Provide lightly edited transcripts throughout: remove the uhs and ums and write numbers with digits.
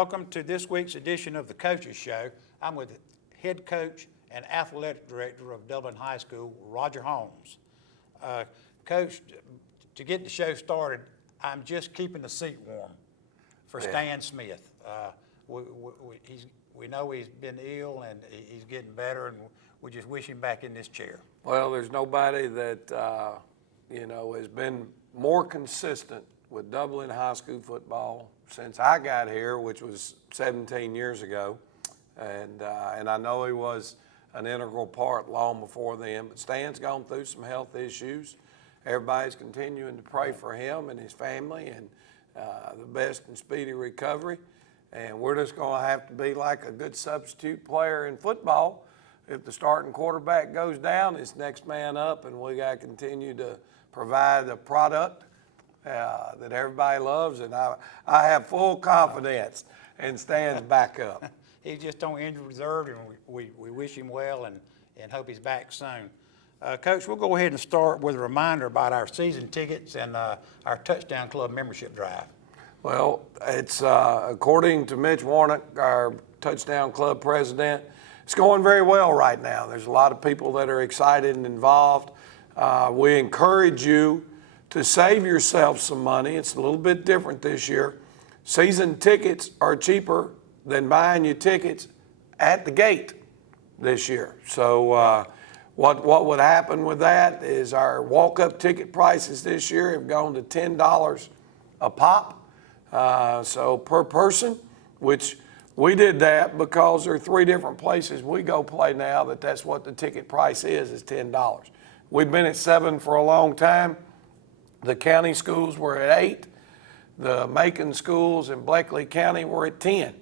Welcome to this week's edition of the Coaches Show. I'm with head coach and athletic director of Dublin High School, Roger Holmes. Coach, to get the show started, I'm just keeping the seat warm for Stan Smith. We know he's been ill and he's getting better, and we just wish him back in this chair. Well, there's nobody that has been more consistent with Dublin High School football since I got here, which was 17 years ago, and I know he was an integral part long before then. But Stan's gone through some health issues. Everybody's continuing to pray for him and his family and the best and speedy recovery. And we're just going to have to be like a good substitute player in football. If the starting quarterback goes down, it's next man up, and we got to continue to provide the product that everybody loves. And I have full confidence in Stan's backup. He's just on injury reserve, and we wish him well and hope he's back soon. Coach, we'll go ahead and start with a reminder about our season tickets and our Touchdown Club membership drive. Well, it's according to Mitch Warnock, our Touchdown Club president, it's going very well right now. There's a lot of people that are excited and involved. We encourage you to save yourself some money. It's a little bit different this year. Season tickets are cheaper than buying your tickets at the gate this year. So what would happen with that is our walk-up ticket prices this year have gone to $10 a pop. So per person, which we did that because there are 3 different places we go play now that's what the ticket price is $10. We've been at 7 for a long time. The county schools were at 8. The Macon schools in Bleckley County were at 10.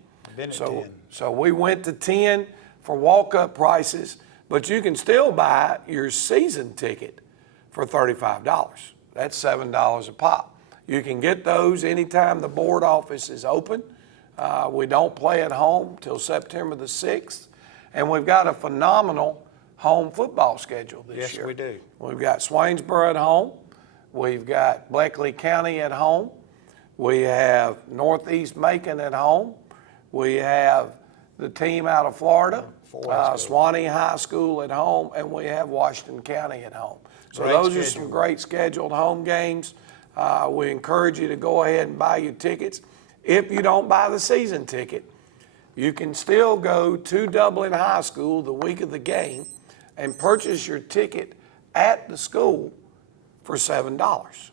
So we went to 10 for walk-up prices, but you can still buy your season ticket for $35. That's $7 a pop. You can get those anytime the board office is open. We don't play at home till September the 6th, and we've got a phenomenal home football schedule this year. Yes, we do. We've got Swainsboro at home. We've got Bleckley County at home. We have Northeast Macon at home. We have the team out of Florida, Swanee High School at home, and we have Washington County at home. So those are some great scheduled home games. We encourage you to go ahead and buy your tickets. If you don't buy the season ticket, you can still go to Dublin High School the week of the game and purchase your ticket at the school for $7.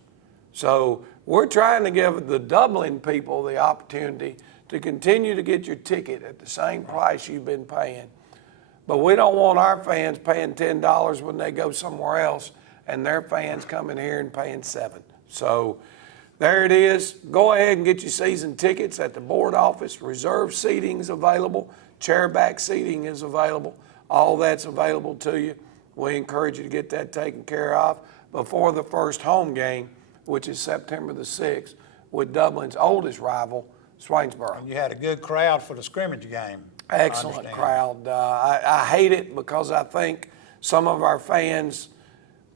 So we're trying to give the Dublin people the opportunity to continue to get your ticket at the same price you've been paying. But we don't want our fans paying $10 when they go somewhere else and their fans coming here and paying $7. So there it is. Go ahead and get your season tickets at the board office. Reserve seating is available. Chairback seating is available. All that's available to you. We encourage you to get that taken care of before the first home game, which is September the 6th, with Dublin's oldest rival, Swainsboro. And you had a good crowd for the scrimmage game. Excellent crowd. I hate it because I think some of our fans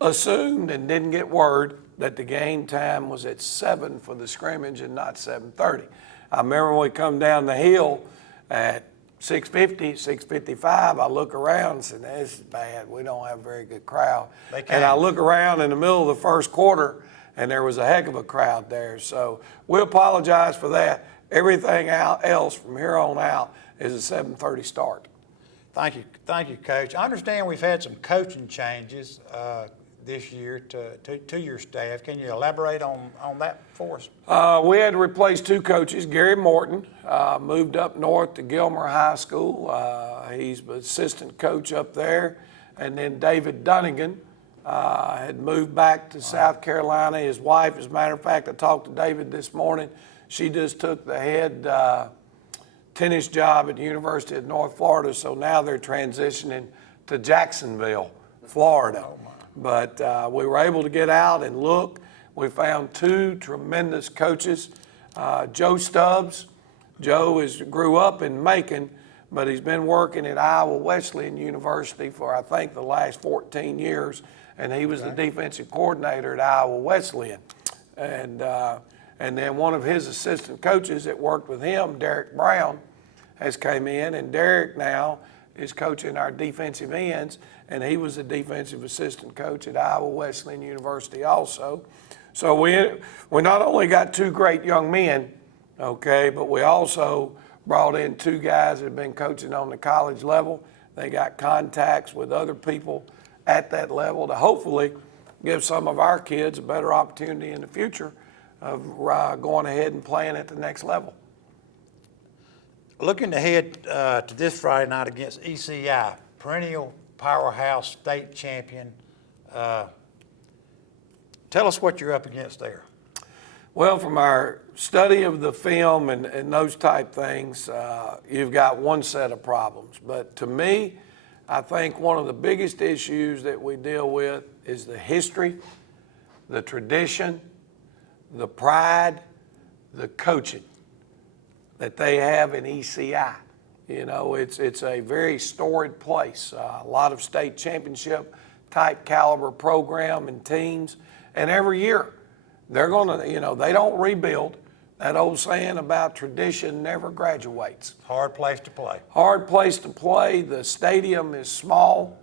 assumed and didn't get word that the game time was at 7 for the scrimmage and not 7:30. I remember when we come down the hill at 6:50, 6:55, I look around and said, this is bad. We don't have a very good crowd. And I look around in the middle of the first quarter, and there was a heck of a crowd there. So we apologize for that. Everything else from here on out is a 7:30 start. Thank you, Coach. I understand we've had some coaching changes this year to your staff. Can you elaborate on that for us? We had to replace 2 coaches. Gary Morton moved up north to Gilmer High School. He's the assistant coach up there. And then David Dunnigan had moved back to South Carolina. His wife, as a matter of fact, I talked to David this morning. She just took the head tennis job at the University of North Florida, so now they're transitioning to Jacksonville, Florida. But we were able to get out and look. We found 2 tremendous coaches. Joe Stubbs. Joe grew up in Macon, but he's been working at Iowa Wesleyan University for, I think, the last 14 years, and he was the defensive coordinator at Iowa Wesleyan. And And then one of his assistant coaches that worked with him, Derek Brown, has came in, and Derek now is coaching our defensive ends, and he was a defensive assistant coach at Iowa Wesleyan University also. So we not only got two great young men, okay, but we also brought in two guys that have been coaching on the college level. They got contacts with other people at that level to hopefully give some of our kids a better opportunity in the future of going ahead and playing at the next level. Looking ahead to this Friday night against ECI, perennial powerhouse state champion. Tell us what you're up against there. Well, from our study of the film and those type things, you've got one set of problems. But to me, I think one of the biggest issues that we deal with is the history, the tradition, the pride, the coaching that they have in ECI. You know, it's a very storied place, a lot of state championship type caliber program and teams. And every year they're gonna, you know, they don't rebuild. That old saying about tradition never graduates. Hard place to play. Hard place to play. The stadium is small,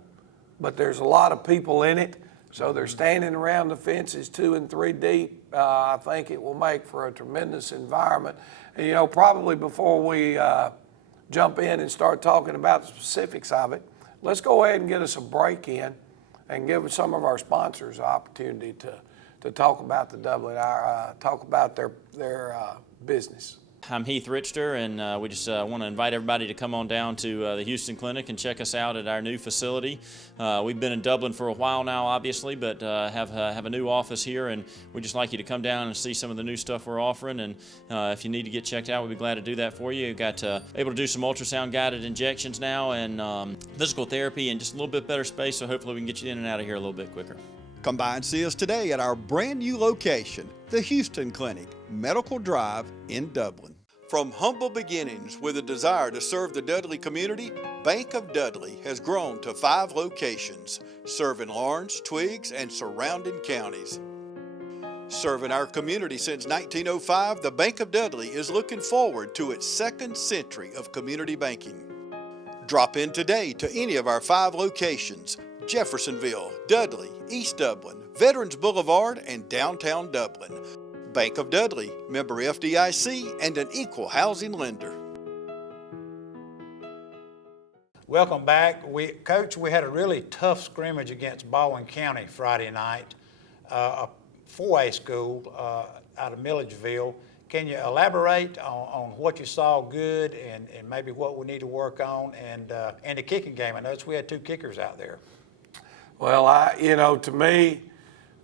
but there's a lot of people in it. So they're standing around the fences 2 and 3 deep. I think it will make for a tremendous environment. And, you know, probably before we jump in and start talking about the specifics of it, let's go ahead and get us a break in and give some of our sponsors an opportunity to talk about the Dublin, talk about their business. I'm Heath Richter, and we just want to invite everybody to come on down to the Houston Clinic and check us out at our new facility. We've been in Dublin for a while now, obviously, but have a new office here, and we'd just like you to come down and see some of the new stuff we're offering. And if you need to get checked out, we'd be glad to do that for you. We've got able to do some ultrasound guided injections now, and physical therapy, and just a little bit better space. So hopefully we can get you in and out of here a little bit quicker. Come by and see us today at our brand new location, the Houston Clinic, Medical Drive in Dublin. From humble beginnings with a desire to serve the Dudley community, Bank of Dudley has grown to 5 locations, serving Lawrence, Twiggs, and surrounding counties. Serving our community since 1905, the Bank of Dudley is looking forward to its 2nd century of community banking. Drop in today to any of our 5 locations: Jeffersonville, Dudley, East Dublin, Veterans Boulevard, and downtown Dublin. Bank of Dudley, member FDIC, and an equal housing lender. Welcome back. Coach, we had a really tough scrimmage against Baldwin County Friday night, a 4A school out of Milledgeville. Can you elaborate on what you saw good and maybe what we need to work on, and the kicking game? I noticed we had 2 kickers out there. Well, you know, to me,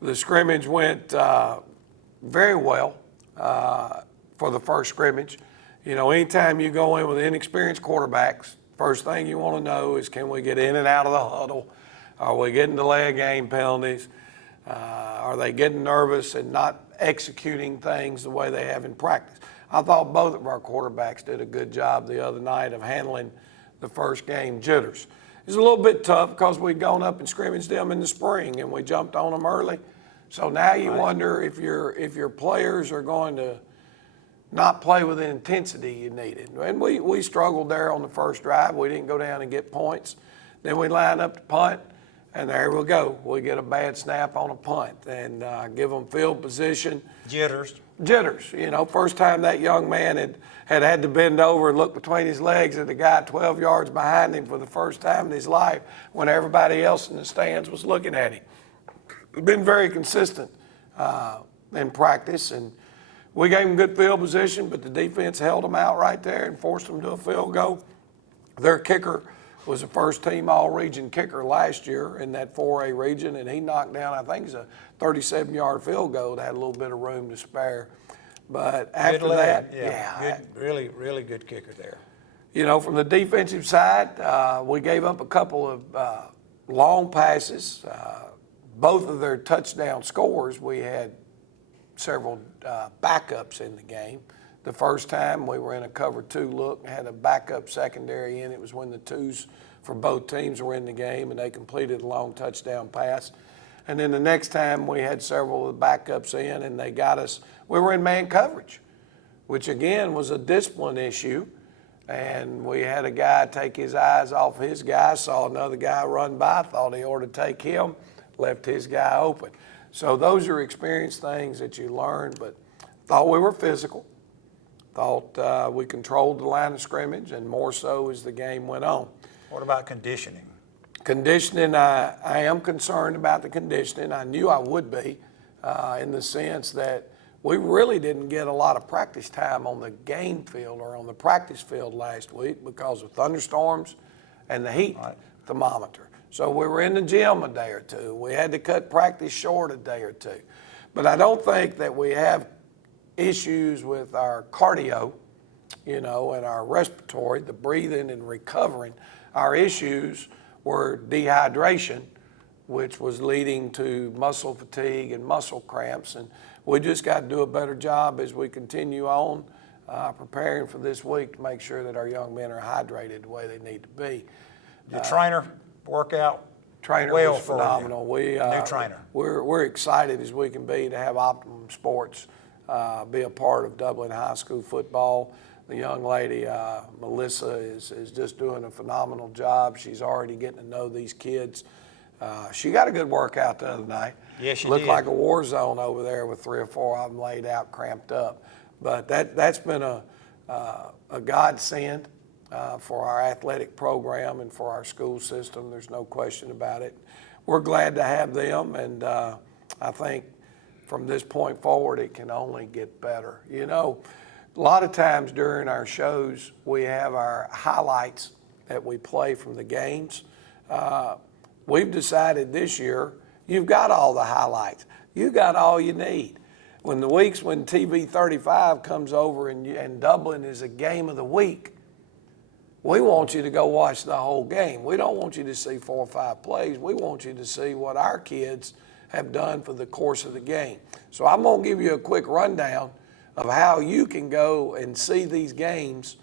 the scrimmage went very well for the first scrimmage. You know, anytime you go in with inexperienced quarterbacks, first thing you want to know is, can we get in and out of the huddle? Are we getting delay of game penalties? Are they getting nervous and not executing things the way they have in practice? I thought both of our quarterbacks did a good job the other night of handling the first game jitters. It was a little bit tough because we'd gone up and scrimmaged them in the spring and we jumped on them early. So now you wonder if your players are going to not play with the intensity you needed. And we struggled there on the first drive. We didn't go down and get points. Then we lined up to punt, and there we go. We get a bad snap on a punt and give them field position. Jitters. You know, first time that young man had to bend over and look between his legs at the guy 12 yards behind him for the first time in his life when everybody else in the stands was looking at him. We've been very consistent in practice, and we gave them good field position, but the defense held them out right there and forced them to a field goal. Their kicker was a first-team all-region kicker last year in that 4A region, and he knocked down, I think it's a 37-yard field goal that had a little bit of room to spare. But after that, good, really good kicker there. You know, from the defensive side, we gave up a couple of long passes. Both of their touchdown scores, we had several backups in the game. The first time we were in a cover 2 look, had a backup secondary in. It was when the 2s for both teams were in the game, and they completed a long touchdown pass. And then the next time we had several of the backups in and they got us, we were in man coverage, which again was a discipline issue. And we had a guy take his eyes off his guy, saw another guy run by, thought he ought to take him, left his guy open. So those are experience things that you learn, but thought we were physical, thought we controlled the line of scrimmage, and more so as the game went on. What about conditioning? Conditioning, I am concerned about the conditioning. I knew I would be in the sense that we really didn't get a lot of practice time on the game field or on the practice field last week because of thunderstorms and the heat thermometer. So we were in the gym a day or two. We had to cut practice short a day or two. But I don't think that we have issues with our cardio, and our respiratory, the breathing and recovering. Our issues were dehydration, which was leading to muscle fatigue and muscle cramps. And we just got to do a better job as we continue on preparing for this week to make sure that our young men are hydrated the way they need to be. The trainer workout Trainer well was for phenomenal. new trainer. We're excited as we can be to have Optimum Sports be a part of Dublin High School football. The young lady, Melissa, is just doing a phenomenal job. She's already getting to know these kids. She got a good workout the other night. Yes, she Looked did. like a war zone over there with 3 or 4 of them laid out, cramped up. But that's been a godsend for our athletic program and for our school system. There's no question about it. We're glad to have them, and I think from this point forward, it can only get better. A lot of times during our shows, we have our highlights that we play from the games. We've decided this year, you've got all the highlights. You got all you need. When the weeks when TV 35 comes over and Dublin is a game of the week, we want you to go watch the whole game. We don't want you to see 4 or 5 plays. We want you to see what our kids have done for the course of the game. So I'm going to give you a quick rundown of how you can go and see these games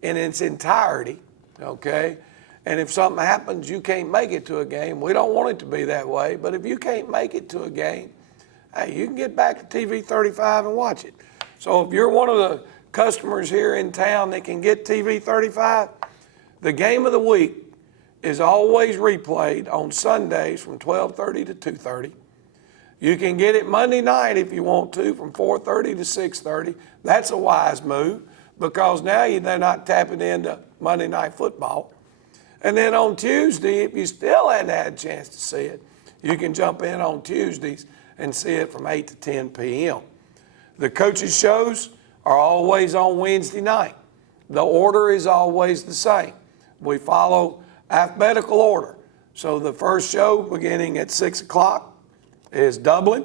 in its entirety, okay? And if something happens, you can't make it to a game. We don't want it to be that way, but if you can't make it to a game, hey, you can get back to TV 35 and watch it. So if you're one of the customers here in town that can get TV 35, the game of the week is always replayed on Sundays from 12:30 to 2:30. You can get it Monday night if you want to from 4:30 to 6:30. That's a wise move because now they're not tapping into Monday Night Football. And then on Tuesday, if you still hadn't had a chance to see it, you can jump in on Tuesdays and see it from 8 to 10 p.m. The coaches' shows are always on Wednesday night. The order is always the same. We follow alphabetical order. So the first show beginning at 6 o'clock is Dublin.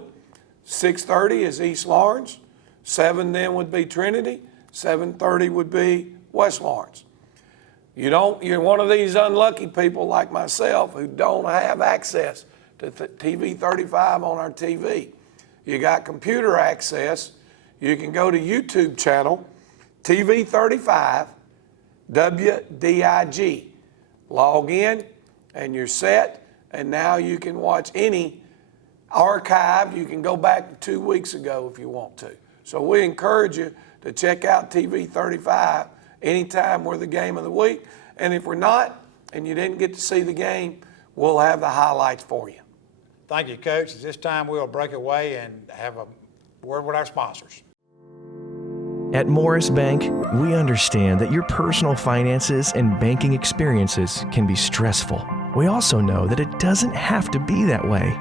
6:30 is East Lawrence. 7 then would be Trinity. 7:30 would be West Lawrence. You're one of these unlucky people like myself who don't have access to TV 35 on our TV. You got computer access. You can go to YouTube channel, TV 35, WDIG. Log in and you're set, and now you can watch any archive. You can go back to 2 weeks ago if you want to. So we encourage you to check out TV 35 anytime we're the game of the week. And if we're not, and you didn't get to see the game, we'll have the highlights for you. Thank you, Coach. At this time, we'll break away and have a word with our sponsors. At Morris Bank, we understand that your personal finances and banking experiences can be stressful. We also know that it doesn't have to be that way.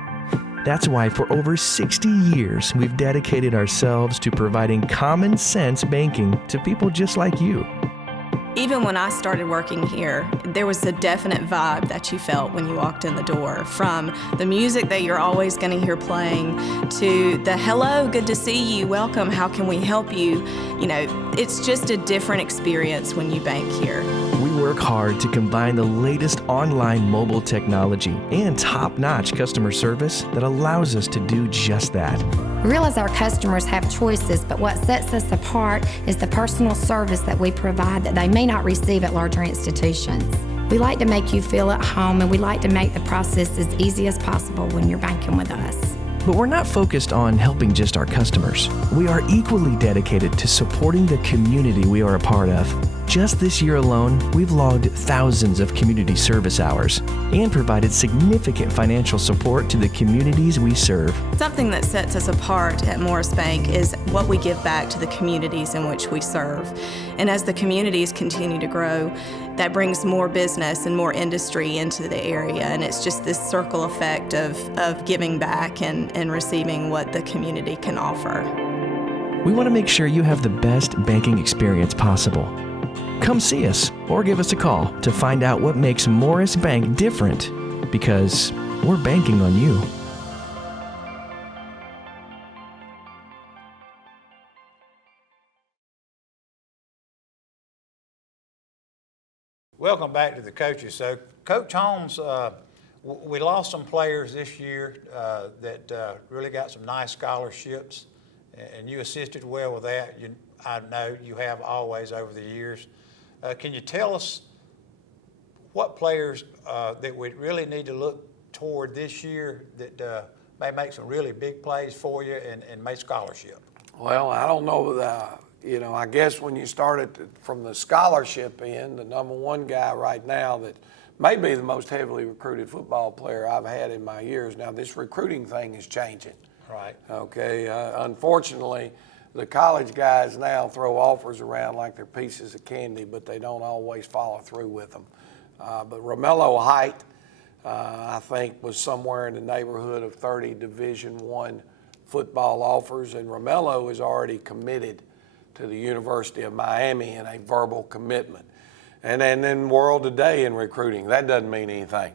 That's why for over 60 years, we've dedicated ourselves to providing common sense banking to people just like you. Even when I started working here, there was a definite vibe that you felt when you walked in the door, from the music that you're always going to hear playing to the hello, good to see you, welcome, how can we help you? It's just a different experience when you bank here. We work hard to combine the latest online mobile technology and top-notch customer service that allows us to do just that. We realize our customers have choices, but what sets us apart is the personal service that we provide that they may not receive at larger institutions. We like to make you feel at home, and we like to make the process as easy as possible when you're banking with us. But we're not focused on helping just our customers. We are equally dedicated to supporting the community we are a part of. Just this year alone, we've logged thousands of community service hours and provided significant financial support to the communities we serve. Something that sets us apart at Morris Bank is what we give back to the communities in which we serve. And as the communities continue to grow, that brings more business and more industry into the area. And it's just this circle effect of giving back and receiving what the community can offer. We want to make sure you have the best banking experience possible. Come see us or give us a call to find out what makes Morris Bank different, because we're banking on you. Welcome back to the coaches. So, Coach Holmes, we lost some players this year that really got some nice scholarships, and you assisted well with that. I know you have always over the years. Can you tell us what players that we really need to look toward this year that may make some really big plays for you and make scholarship? Well, I don't know. I guess when you started from the scholarship end, the number one guy right now that may be the most heavily recruited football player I've had in my years. Now, this recruiting thing is changing. Right. Okay. Unfortunately, the college guys now throw offers around like they're pieces of candy, but they don't always follow through with them. But Romello Height, I think, was somewhere in the neighborhood of 30 Division I football offers, and Romello is already committed to the University of Miami in a verbal commitment. And then world today in recruiting, that doesn't mean anything.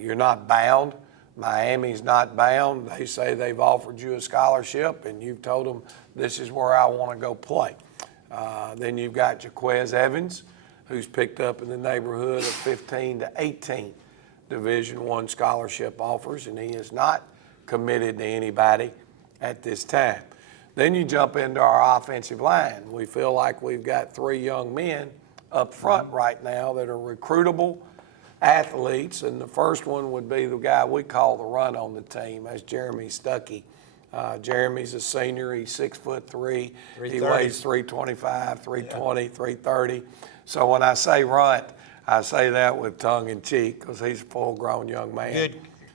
You're not bound. Miami's not bound. They say they've offered you a scholarship and you've told them this is where I want to go play. Then you've got Jaquez Evans, who's picked up in the neighborhood of 15 to 18 Division I scholarship offers, and he is not committed to anybody at this time. Then you jump into our offensive line. We feel like we've got 3 young men up front right now that are recruitable athletes, and the first one would be the guy we call the run on the team. That's Jeremy Stuckey. Jeremy's a senior. He's 6'3". He weighs 325, 320, 330. So when I say runt, I say that with tongue in cheek because he's a full-grown young man.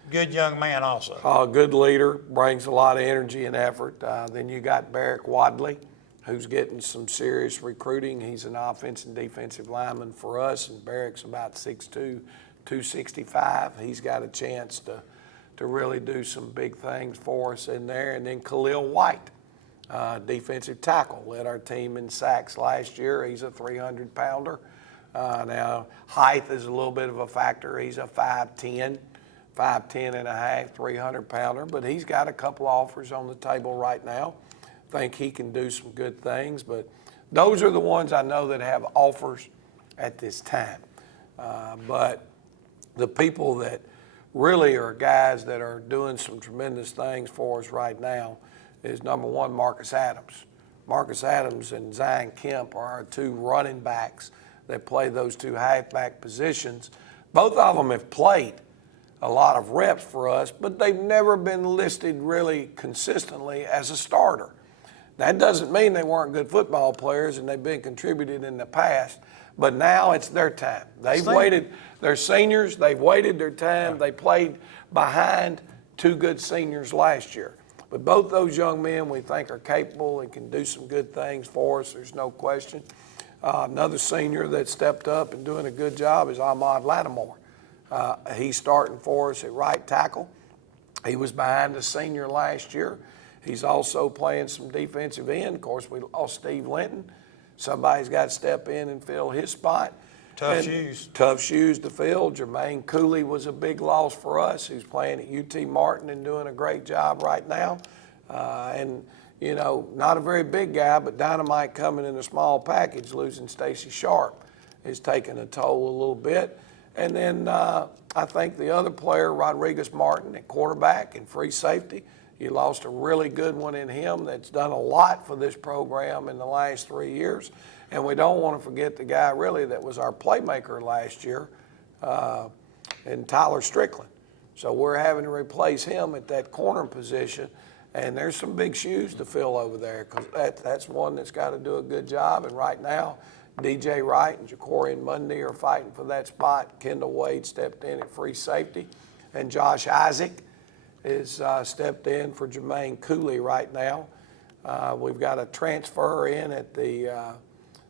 Good young man also. A good leader, brings a lot of energy and effort. Then you got Barrick Wadley, who's getting some serious recruiting. He's an offensive and defensive lineman for us, and Barrick's about 6'2", 265. He's got a chance to really do some big things for us in there. And then Khalil White, defensive tackle, led our team in sacks last year. He's a 300-pounder. Now, height is a little bit of a factor. He's a 5'10", 5'10 and a half, 300-pounder, but he's got a couple offers on the table right now. Think he can do some good things, but those are the ones I know that have offers at this time. But the people that really are guys that are doing some tremendous things for us right now is number one, Marcus Adams. Marcus Adams and Zion Kemp are our 2 running backs that play those 2 halfback positions. Both of them have played a lot of reps for us, but they've never been listed really consistently as a starter. That doesn't mean they weren't good football players and they've been contributed in the past, but now it's their time. They've waited, they're seniors, they've waited their time. Yeah. They played behind 2 good seniors last year. But both those young men we think are capable and can do some good things for us, there's no question. Another senior that stepped up and doing a good job is Ahmad Lattimore. He's starting for us at right tackle. He was behind the senior last year. He's also playing some defensive end. Of course, we lost Steve Linton. Somebody's got to step in and fill his spot. Tough shoes. Tough shoes to fill. Jermaine Cooley was a big loss for us, who's playing at UT Martin and doing a great job right now. And, you know, not a very big guy, but dynamite coming in a small package. Losing Stacy Sharp is taking a toll a little bit. And then I think the other player, Rodriguez Martin, at quarterback and free safety, You lost a really good one in him that's done a lot for this program in the last 3 years. And we don't want to forget the guy really that was our playmaker last year, and Tyler Strickland. So we're having to replace him at that corner position. And there's some big shoes to fill over there, because that's one that's got to do a good job. And right now, DJ Wright and Jacorian Mundy are fighting for that spot. Kendall Wade stepped in at free safety. And Josh Isaac is stepped in for Jermaine Cooley right now. We've got a transfer in at the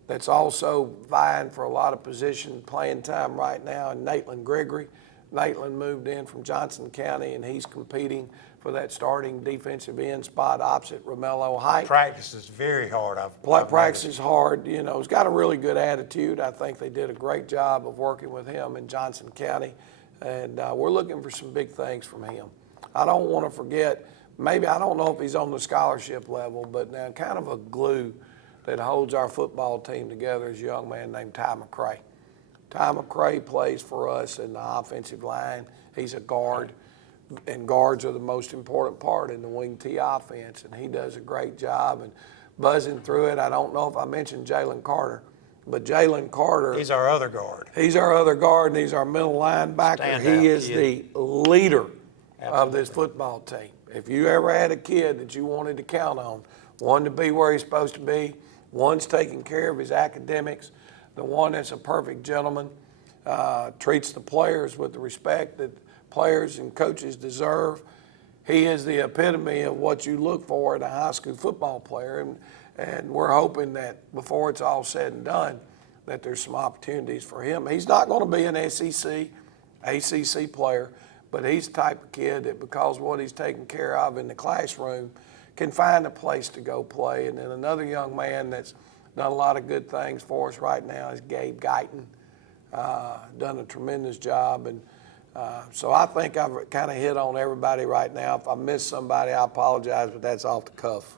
that's also vying for a lot of position playing time right now, and Nathan Gregory. Nathan moved in from Johnson County, and he's competing for that starting defensive end spot opposite Romello Height. Practice is very hard. Practice is hard. You know, he's got a really good attitude. I think they did a great job of working with him in Johnson County, and we're looking for some big things from him. I don't want to forget, maybe, I don't know if he's on the scholarship level, but now kind of a glue that holds our football team together is a young man named Ty McCray. Ty McCray plays for us in the offensive line. He's a guard, and guards are the most important part in the wing T offense, and he does a great job and buzzing through it. I don't know if I mentioned Jalen Carter, but Jalen Carter. He's our other guard. He's our other guard, and he's our middle linebacker. Standout He is kid. the leader Absolutely. of this football team. If you ever had a kid that you wanted to count on, one to be where he's supposed to be, one's taking care of his academics, the one that's a perfect gentleman, treats the players with the respect that players and coaches deserve. He is the epitome of what you look for in a high school football player, and we're hoping that before it's all said and done, that there's some opportunities for him. He's not going to be an SEC, ACC player, but he's the type of kid that, because of what he's taken care of in the classroom, can find a place to go play. And then another young man that's done a lot of good things for us right now is Gabe Guyton. Done a tremendous job. And so I think I've kind of hit on everybody right now. If I missed somebody, I apologize, but that's off the cuff.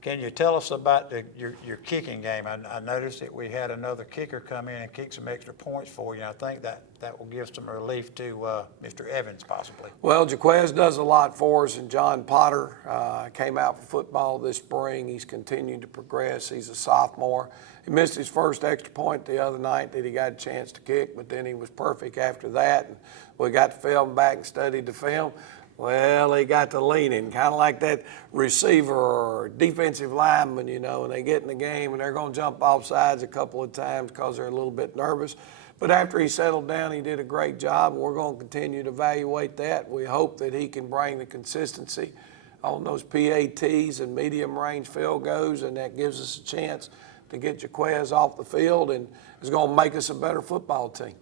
Can you tell us about your kicking game? I noticed that we had another kicker come in and kick some extra points for you. And I think that will give some relief to Mr. Evans possibly. Well, Jaquez does a lot for us, and John Potter came out for football this spring. He's continued to progress. He's a sophomore. He missed his first extra point the other night that he got a chance to kick, but then he was perfect after that. And we got the film back and studied the film. Well, he got to leaning, kind of like that receiver or defensive lineman, you know, and they get in the game and they're going to jump off sides a couple of times because they're a little bit nervous. But after he settled down, he did a great job, and we're going to continue to evaluate that. We hope that he can bring the consistency on those PATs and medium range field goals, and that gives us a chance to get Jaquez off the field, and is going to make us a better football team.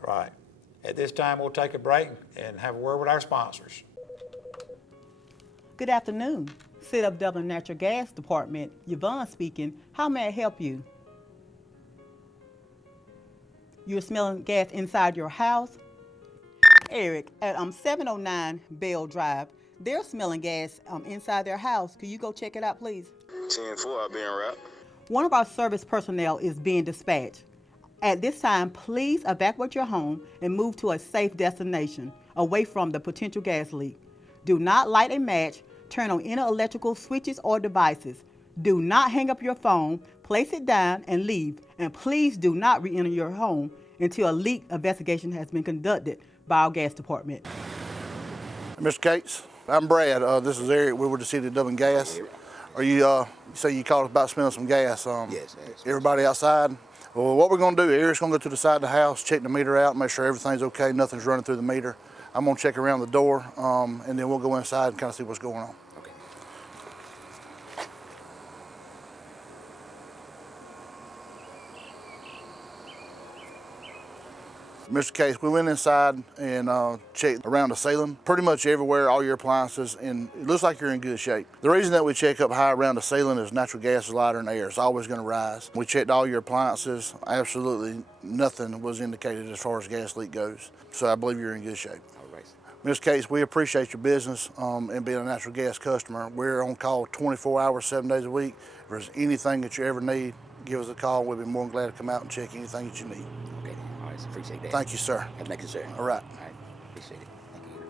Right. At this time, we'll take a break and have a word with our sponsors. Good afternoon. Sit Up Dublin Natural Gas Department, Yvonne speaking. How may I help you? You're smelling gas inside your house? Eric, at 709 Bell Drive, they're smelling gas inside their house. Could you go check it out, please? 10-4, I'll be en route. One of our service personnel is being dispatched. At this time, please evacuate your home and move to a safe destination away from the potential gas leak. Do not light a match, turn on any electrical switches or devices. Do not hang up your phone, place it down, and leave. And please do not re-enter your home until a leak investigation has been conducted by our gas department. Mr. Cates, I'm Brad. This is Eric. We were the City of Dublin Gas. Are you say you called us about smelling some gas? Yes. Everybody outside? Well, what we're going to do, Eric's going to go to the side of the house, check the meter out, make sure everything's okay, nothing's running through the meter. I'm going to check around the door, and then we'll go inside and kind of see what's going on. Okay. Mr. Case, we went inside and checked around the ceiling, pretty much everywhere, all your appliances, and it looks like you're in good shape. The reason that we check up high around the ceiling is natural gas is lighter than air. It's always going to rise. We checked all your appliances. Absolutely nothing was indicated as far as gas leak goes. So I believe you're in good shape. All right. Mr. Case, we appreciate your business and being a natural gas customer. We're on call 24 hours, 7 days a week. If there's anything that you ever need, give us a call. We'll be more than glad to come out and check anything that you need. Okay. All right. Appreciate that. Thank you, sir. Have a nice concern. All right. All right. Appreciate it. Thank you.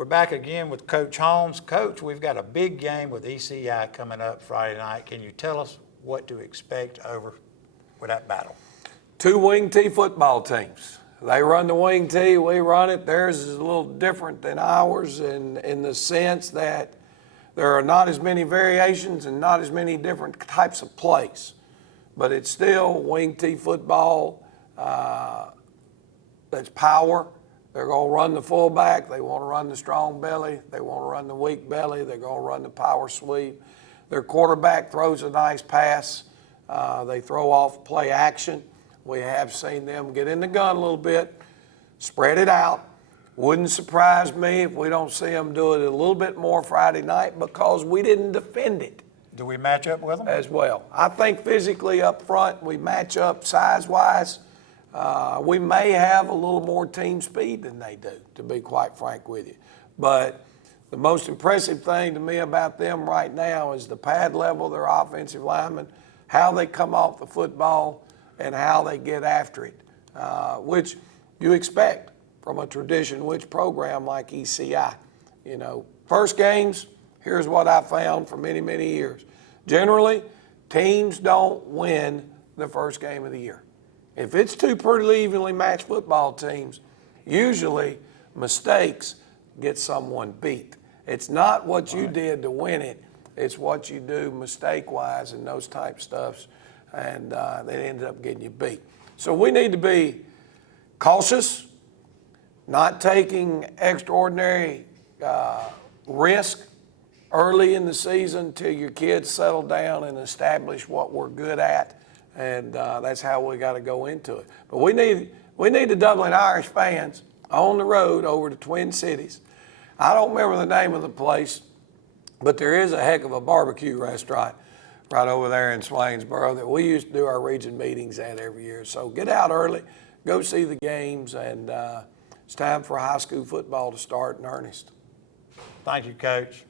We're back again with Coach Holmes. Coach, we've got a big game with ECI coming up Friday night. Can you tell us what to expect over with that battle? 2 wing T football teams. They run the wing T, we run it. Theirs is a little different than ours in the sense that there are not as many variations and not as many different types of plays. But it's still wing T football. That's power. They're going to run the fullback. They want to run the strong belly. They want to run the weak belly. They're going to run the power sweep. Their quarterback throws a nice pass. They throw off play action. We have seen them get in the gun a little bit, spread it out. Wouldn't surprise me if we don't see them do it a little bit more Friday night because we didn't defend it. Do we match up with them? As well. I think physically up front, we match up size-wise. We may have a little more team speed than they do, to be quite frank with you. But the most impressive thing to me about them right now is the pad level, their offensive linemen, how they come off the football and how they get after it, which you expect from a tradition-rich program like ECI. You know, first games, here's what I found for many, many years. Generally, teams don't win the first game of the year. If it's 2 pretty evenly matched football teams, usually mistakes get someone beat. It's not what you did to win it, it's what you do mistake-wise and those type stuffs, and they ended up getting you beat. So we need to be cautious, not taking extraordinary risk early in the season till your kids settle down and establish what we're good at. And that's how we got to go into it. But we need the Dublin Irish fans on the road over to Twin Cities. I don't remember the name of the place, but there is a heck of a barbecue restaurant right over there in Swainsboro that we used to do our region meetings at every year. So get out early, go see the games, and it's time for high school football to start in earnest. Thank you, Coach.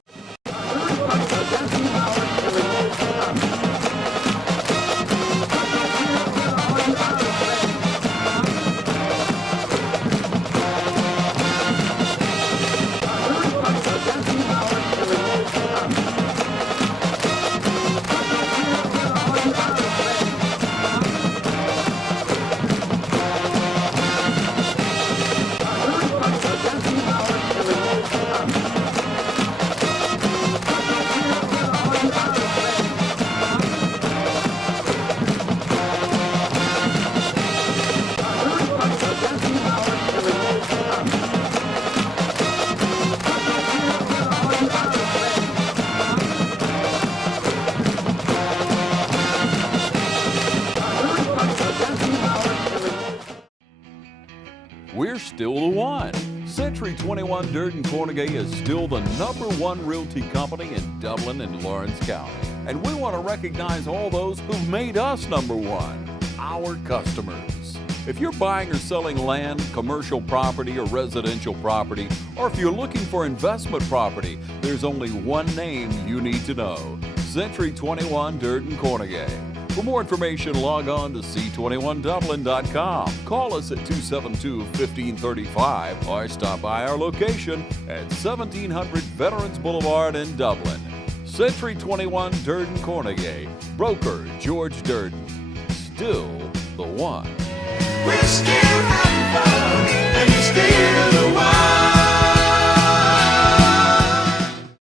We're still the one. Century 21 Durden Cornegay is still the #1 realty company in Dublin and Lawrence County. And we want to recognize all those who've made us #1, our customers. If you're buying or selling land, commercial property, or residential property, or if you're looking for investment property, there's only one name you need to know: Century 21 Durden Cornegay. For more information, log on to c21dublin.com. Call us at 272-1535 or stop by our location at 1700 Veterans Boulevard in Dublin. Century 21 Durden Cornegay. Broker George Durden. Still the one. We're still having fun, and you're still the one.